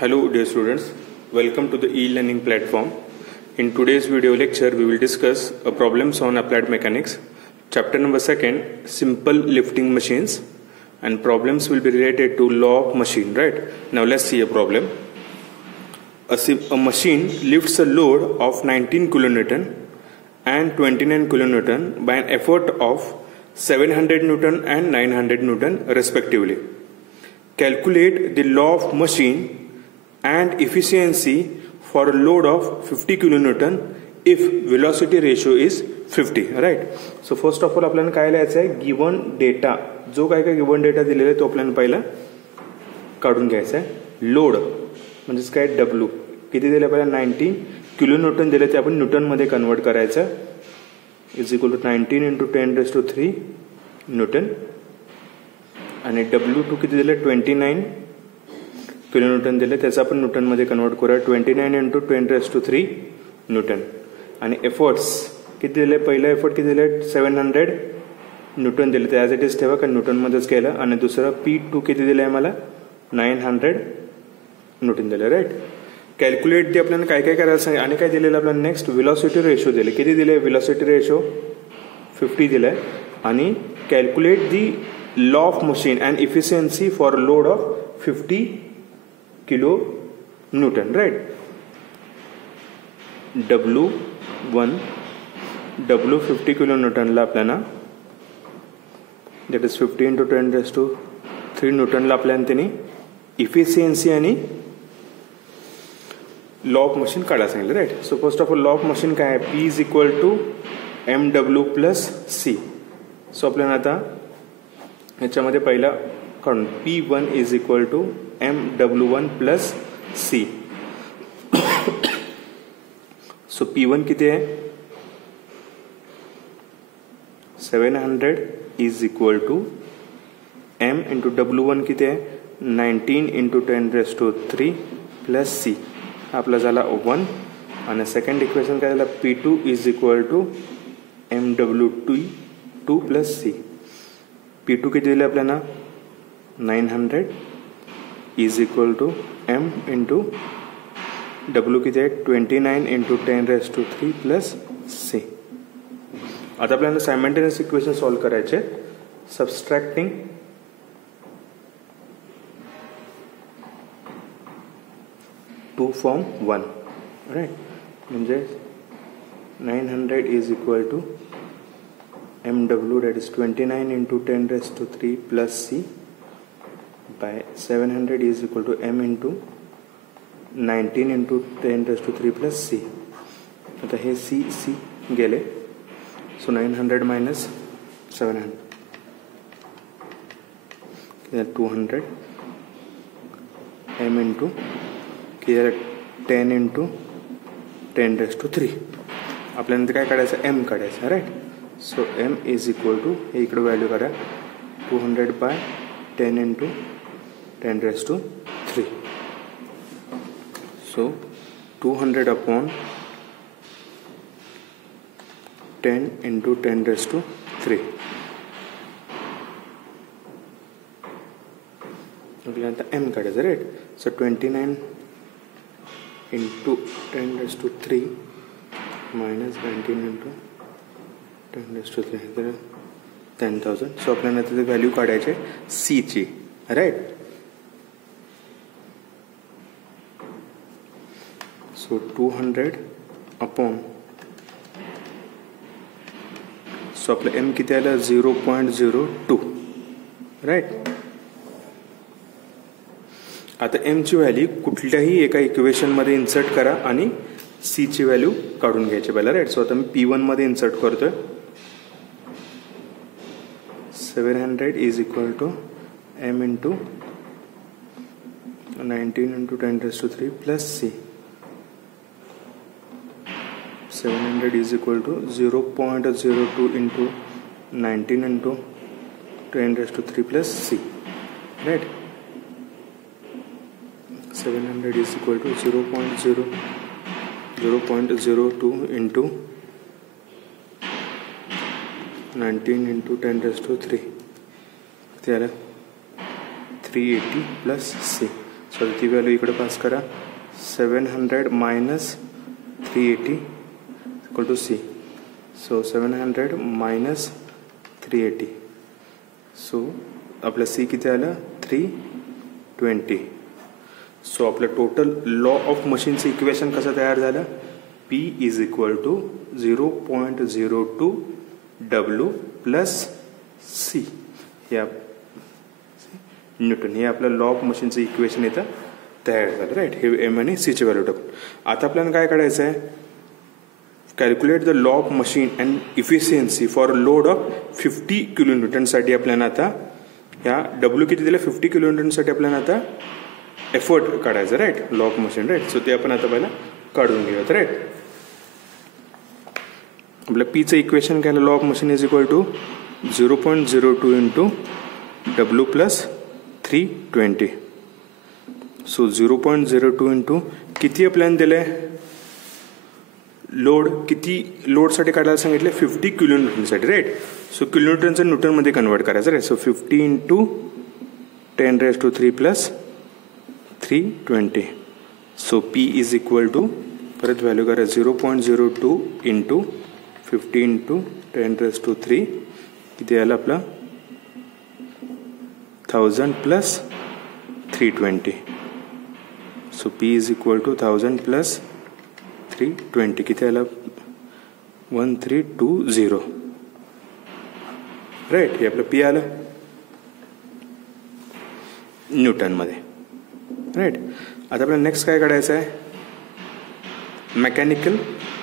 Hello dear students, welcome to the e-learning platform. In today's video lecture we will discuss problems on applied mechanics. Chapter number 2, simple lifting machines, and problems will be related to law of machine, right? Now let's see a problem. A machine lifts a load of 19 kilonewton and 29 kilonewton by an effort of 700 newton and 900 newton respectively. Calculate the law of machine and efficiency for a load of 50 kilonewton if velocity ratio is 50, right? So first of all आपल्याला काय लिहायचं आहे, given data, जो काय काय given data दिलेला आहे तो आपल्याला पहिला काढून घ्यायचा आहे. लोड म्हणजे काय, डब्ल्यू किती दिले आपल्याला, 19 किलोन्यूटन दिले, ते आपण न्यूटन मध्ये कन्वर्ट करायचं, इज इक्वल टू 19 × 10⁻³ न्यूटन. आणि W2 किती दिले, 29 किलोन्यूटन दिले, त्याचं आपण न्यूटन मध्ये कन्वर्ट करूया, 29 × 10⁻³ न्यूटन. आणि एफर्ट्स किती दिले, पहिला एफर्ट किती दिले, 700 न्यूटन दिले, ॲज इट इज ठेवा कारण न्यूटन मध्येच केलं. आणि दुसरं P2 किती दिले आम्हाला, 900 न्यूटन दिले, राईट. कॅल्क्युलेट ते आपल्याला काय काय करायला सांगितलं. आणि काय दिलेलं आपल्याला, नेक्स्ट व्हेलॉसिटी रेशो दिले, किती दिले, व्हेलॉसिटी रेशो 50 दिले. आणि calculate the law of machine and efficiency for load of 50 kilo newton, right. W1 50 किलो न्यूटनला आपल्याला, दॅट इज 50 × 10⁻³ न्यूटनला आपल्याला त्यांनी इफिशियन्सी आणि लॉ ऑफ मशीन काढायला सांगितलं, right. So first of all law of machine काय आहे, P is equal to MW + C. So आपल्याला आता याच्यामध्ये पहिला काढून, P1 is equal to MW1 + C. So P1 किती आहे, 700 is equal to M × W1 किती आहे, 19 × 10⁻³ + C. आपला झाला 1. आणि सेकंड इक्वेशन काय झाला, P2 is equal to MW2 + C. P2 किती दिले आपल्याला, 900 is equal to M × W किती आहे, 29 × 10⁻³ + C. आता आपल्याला सायमल्टेनियस इक्वेशन सॉल्व्ह करायचे, सबस्ट्रॅक्टिंग टू फॉर्म 1, राईट. म्हणजे 900 is equal to MW, that is 29 × 10⁻³ + C by 700 is equal to M × 19 × 10⁻³ + C. आता हे C गेले, सो 900 - 700 200 M × 10 × 10⁻³ आपल्यानंतर काय काढायचं, M काढायचं, right. So M is equal to, हे इकडे व्हॅल्यू करा, 200 / 10 × 10⁻³. सो 200 upon 10 × 10⁻³ आपल्याला M काढायचं, राईट. सो 29 × 10⁻³ -19 × 10⁻³ तर 10,000. सो आपल्याला त्याची व्हॅल्यू काढायचे C ची, राईट. सो 200 अपॉन, सो आपलं M किती आलं, 0.02, राईट. आता M ची व्हॅल्यू कुठल्याही एका इक्वेशन मध्ये इन्सर्ट करा आणि C ची व्हॅल्यू काढून घ्यायची पहिला, राईट. सो आता मी P1 मध्ये इन्सर्ट करतोय, 700 is equal to M × 19 × 10⁻³ + C. 700 is equal to 0.02 × 19 × 10⁻³ + C, right. 700 is equal to 0.02 × 19 × 10⁻³ 380 plus C. So ती व्हॅल्यू इकडे पास करा. 700 minus 380 equal to C. So 700 minus 380. So आपलं सी किती आलं 320. सो आपलं टोटल लॉ ऑफ मशीनचं इक्वेशन कसं तयार झालं. P is equal to 0.02 W plus C हे न्यूटन. हे आपलं लॉ ऑफ मशीनचं इक्वेशन इथं तयार झालं राईट. हे एम आणि सीची व्हॅल्यू टाकून. आता आपल्याला काय काढायचं आहे. Calculate the law of machine and efficiency for load of 50 kilo न्यूटनसाठी आपल्याला आता ह्या डब्ल्यू किती दिलं 50 किलो न्यूटनसाठी आपल्याला आता एफर्ट काढायचं right. Law of machine right. So ते आपण आता पहिला काढून घेऊयात राईट. आपलं पीचं इक्वेशन काय law of machine is equal to 0.02 into W plus 320. So 0.02 into किती आपल्याला दिलं आहे लोड. किती लोडसाठी काढायला सांगितले 50 किलो न्यूटनसाठी राईट. सो किलो न्यूटनचं न्यूटनमध्ये कन्वर्ट करायचं right. So 50 into 10⁻³ plus 320. So P is equal to परत व्हॅल्यू करा 0.02 इंटू 50 इंटू 10⁻³ किती आलं आपलं 1000 plus 320. So P is equal to 1000 plus 320 किती आलं 1320 राईट. हे आपलं पी आलं न्यूटनमध्ये राईट. आता आपल्याला नेक्स्ट काय काढायचं आहे मेकॅनिकल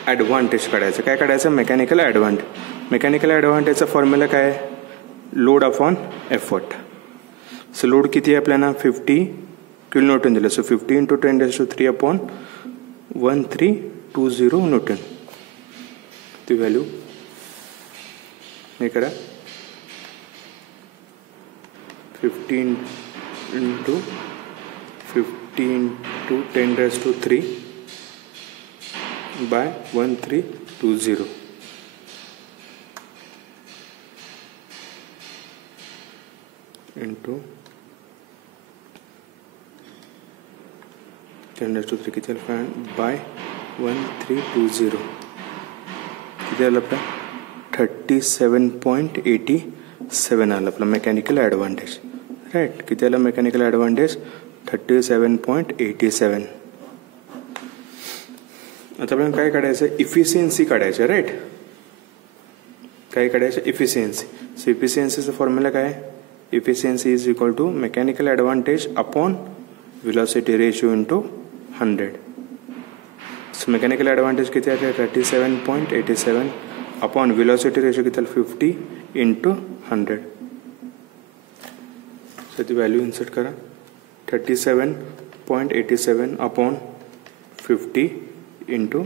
ॲडव्हान्टेज काढायचं. काय काढायचं मेकॅनिकल ॲडव्हान्टेज. मेकॅनिकल ॲडव्हान्टेजचा फॉर्म्युला काय आहे load upon effort. So load किती आहे आपल्याला 50 किलो न्यूटन दिलं. So 50 into 10⁻³ upon 1320 Newton. ती व्हॅल्यू हे करा 15 इंटू 10⁻³ बाय 1320 इंटू 10⁻³ किती आलं बाय 1320 किती आलं आपलं 37.87 आलं आपलं मेकॅनिकल ॲडव्हान्टेज राईट. किती आलं मेकॅनिकल ॲडव्हान्टेज 37.87. आता आपल्याला काय काढायचं इफिशियन्सी काढायचं राईट. काय काढायचं इफिशियन्सी. सो इफिशियन्सीचं फॉर्म्युला काय efficiency is equal to mechanical advantage upon velocity ratio into 100. So mechanical advantage किती आहे 37.87 अपॉन व्हेलॉसिटी रेशिओ किती 50 इंटू 100. सो ती व्हॅल्यू इन्सर्ट करा 37.87 अपॉन 50 इंटू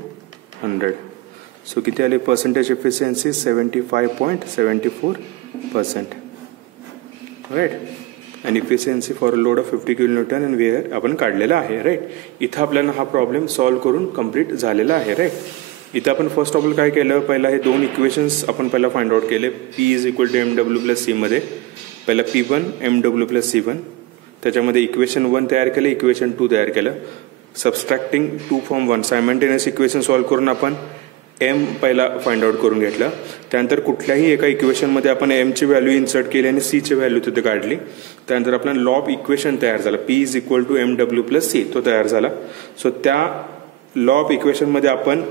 100. सो किती आली पर्सेंटेज इफिशियन्सी 75.74% राईट. आणि efficiency for load of 50 kilo Newton and where आपण काढलेला आहे राईट. इथं आपल्याला हा प्रॉब्लेम सॉल्व्ह करून कंप्लीट झालेला आहे राईट. इथं आपण फर्स्ट ऑफ ऑल काय केलं पहिला हे दोन इक्वेशन्स आपण पहिला फाइंड आउट केले. P is equal to MW plus C मध्ये पहिला P1 MW प्लस C1 त्याच्यामध्ये इक्वेशन 1 तयार केलं इक्वेशन 2 तयार केलं. Subtracting 2 from 1 simultaneous equation solve करून आपण एम पहिला फाइंड आउट करून घेतलं. त्यानंतर कुठल्याही एका इक्वेशनमध्ये आपण एमची व्हॅल्यू इन्सर्ट केली आणि सीची व्हॅल्यू तिथे काढली. त्यानंतर आपल्याला लॉ ऑफ इक्वेशन तयार झाला P is equal to MW plus C तो तयार झाला. सो त्या लॉ ऑफ इक्वेशनमध्ये आपण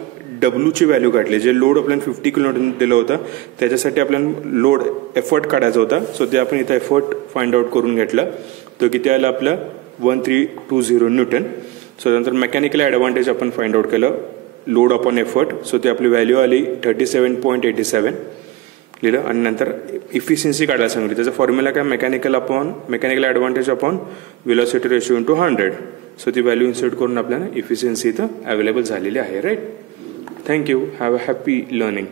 डब्ल्यूची व्हॅल्यू काढली. जे लोड आपल्याला 50 किलो न्यूटन दिलं होतं त्याच्यासाठी आपल्याला लोड एफर्ट काढायचा होता. सो ते आपण इथं एफर्ट फाइंड आउट करून घेतलं. तो किती आला आपलं 1320 न्यूटन. सो त्यानंतर मेकॅनिकल ॲडव्हान्टेज आपण फाइंड आउट केलं लोड अपॉन एफर्ट. सो ते आपली व्हॅल्यू आली 37.87 लिहिलं. आणि नंतर इफिशियन्सी काढायला सांगितली. त्याचा फॉर्म्युला काय mechanical advantage upon velocity ratio into 100. So ती व्हॅल्यू इन्सर्ट करून आपल्याला इफिशियन्सी इथं अवेलेबल झालेली आहे right. Thank you. Have a happy learning.